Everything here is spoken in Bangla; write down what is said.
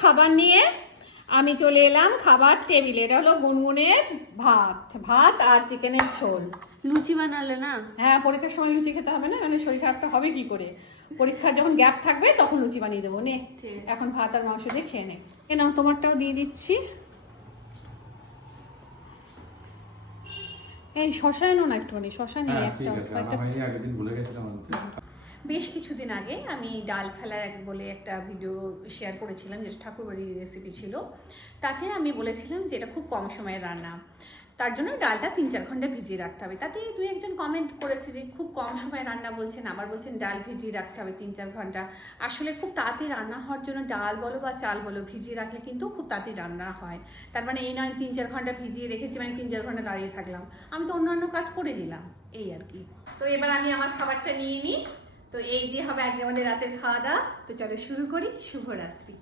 খাবার নিয়ে আমি চলে এলাম খাবার টেবিলে। এটা হলো গুনগুনের ভাত আর চিকেনের ঝোল। লুচি বানালে না? হ্যাঁ, পরীক্ষার সময় লুচি খেতে হবে না, কারণ শরীর খারাপটা হবে কি করে? পরীক্ষার যখন গ্যাপ থাকবে তখন লুচি বানিয়ে দেবো। নে এখন ভাত আর মাংস দিয়ে খেয়ে নে। এ নাও, তোমারটাও দিয়ে দিচ্ছি। এই শশা এনো না একটুখানি, শশা নিয়ে একটা। বেশ কিছুদিন আগে আমি ডাল ফেলার বলে একটা ভিডিও শেয়ার করেছিলাম, যেটা ঠাকুরবাড়ির রেসিপি ছিল। তাতে আমি বলেছিলাম যে এটা খুব কম সময়ের রান্না, তার জন্য ডালটা 3-4 ঘন্টা ভিজিয়ে রাখতে হবে। তাতে 2-1 জন কমেন্ট করেছে যে খুব কম সময়ে রান্না বলছেন, আবার বলছেন ডাল ভিজিয়ে রাখতে হবে 3-4 ঘন্টা। আসলে খুব তাড়াতাড়ি রান্না হওয়ার জন্য ডাল বলো বা চাল বলো ভিজিয়ে রাখলে কিন্তু খুব তাড়াতাড়ি রান্না হয়। তার মানে এই নয় 3-4 ঘন্টা ভিজিয়ে রেখেছি মানে 3-4 ঘন্টা দাঁড়িয়ে থাকলাম, আমি তো অন্যান্য কাজ করে দিলাম, এই আর কি। তো এবার আমি আমার খাবারটা নিয়ে নিই। তো এই দিয়ে হবে আজকে আমাদের রাতের খাওয়া দাওয়া। তো চলো শুরু করি। শুভরাত্রি।